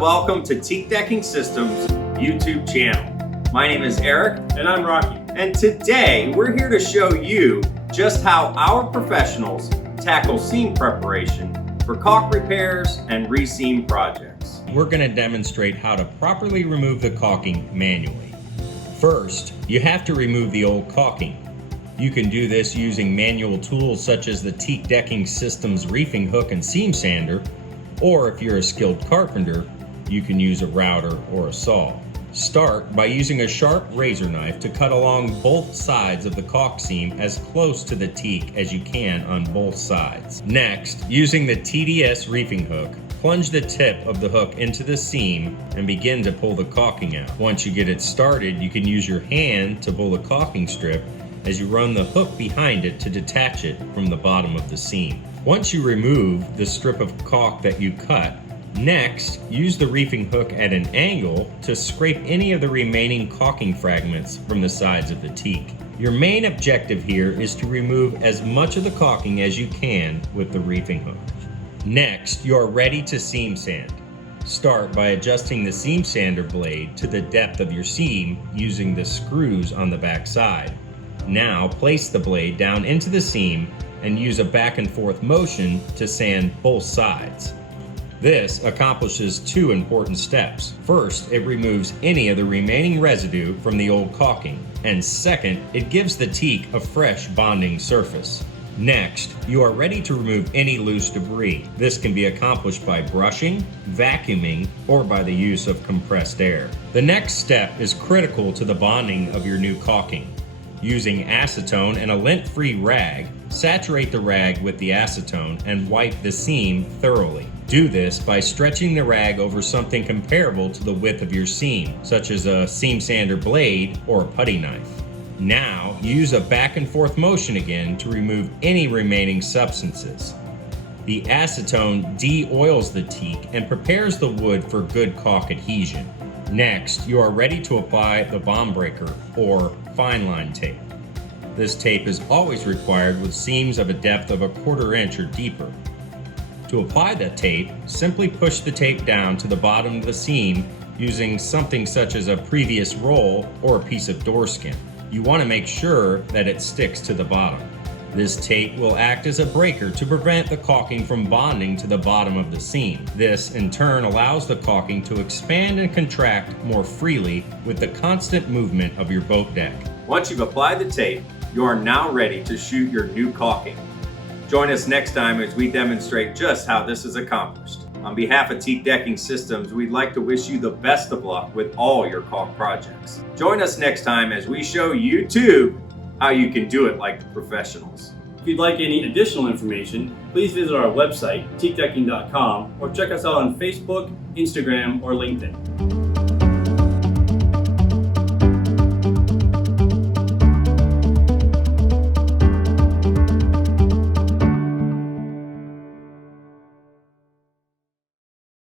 and welcome to Teakdecking Systems YouTube channel. My name is Eric. And I'm Rocky. And today we're here to show you just how our professionals tackle seam preparation for caulk repairs and re-seam projects. We're going to demonstrate how to properly remove the caulking manually. First, you have to remove the old caulking. You can do this using manual tools such as the Teakdecking Systems reefing hook and seam sander, or if you're a skilled carpenter, you can use a router or a saw. Start by using a sharp razor knife to cut along both sides of the caulk seam as close to the teak as you can on both sides. Next, using the TDS reefing hook, plunge the tip of the hook into the seam and begin to pull the caulking out. Once you get it started, you can use your hand to pull the caulking strip as you run the hook behind it to detach it from the bottom of the seam. Once you remove the strip of caulk that you cut, next, use the reefing hook at an angle to scrape any of the remaining caulking fragments from the sides of the teak. Your main objective here is to remove as much of the caulking as you can with the reefing hook. Next, you are ready to seam sand. Start by adjusting the seam sander blade to the depth of your seam using the screws on the back side. Now, place the blade down into the seam and use a back and forth motion to sand both sides. This accomplishes two important steps. First, it removes any of the remaining residue from the old caulking, and second, it gives the teak a fresh bonding surface. Next, you are ready to remove any loose debris. This can be accomplished by brushing, vacuuming, or by the use of compressed air. The next step is critical to the bonding of your new caulking. Using acetone and a lint-free rag, saturate the rag with the acetone and wipe the seam thoroughly. Do this by stretching the rag over something comparable to the width of your seam, such as a seam sander blade or a putty knife. Now, use a back and forth motion again to remove any remaining substances. The acetone de-oils the teak and prepares the wood for good caulk adhesion. Next, you are ready to apply the bond breaker or fine line tape. This tape is always required with seams of a depth of 1/4 inch or deeper. To apply the tape, simply push the tape down to the bottom of the seam using something such as a previous roll or a piece of door skin. You want to make sure that it sticks to the bottom. This tape will act as a breaker to prevent the caulking from bonding to the bottom of the seam. This, in turn, allows the caulking to expand and contract more freely with the constant movement of your boat deck. Once you've applied the tape, you are now ready to shoot your new caulking. Join us next time as we demonstrate just how this is accomplished. On behalf of Teakdecking Systems, we'd like to wish you the best of luck with all your caulk projects. Join us next time as we show you too how you can do it like the professionals. If you'd like any additional information, please visit our website, teakdecking.com, or check us out on Facebook, Instagram, or LinkedIn.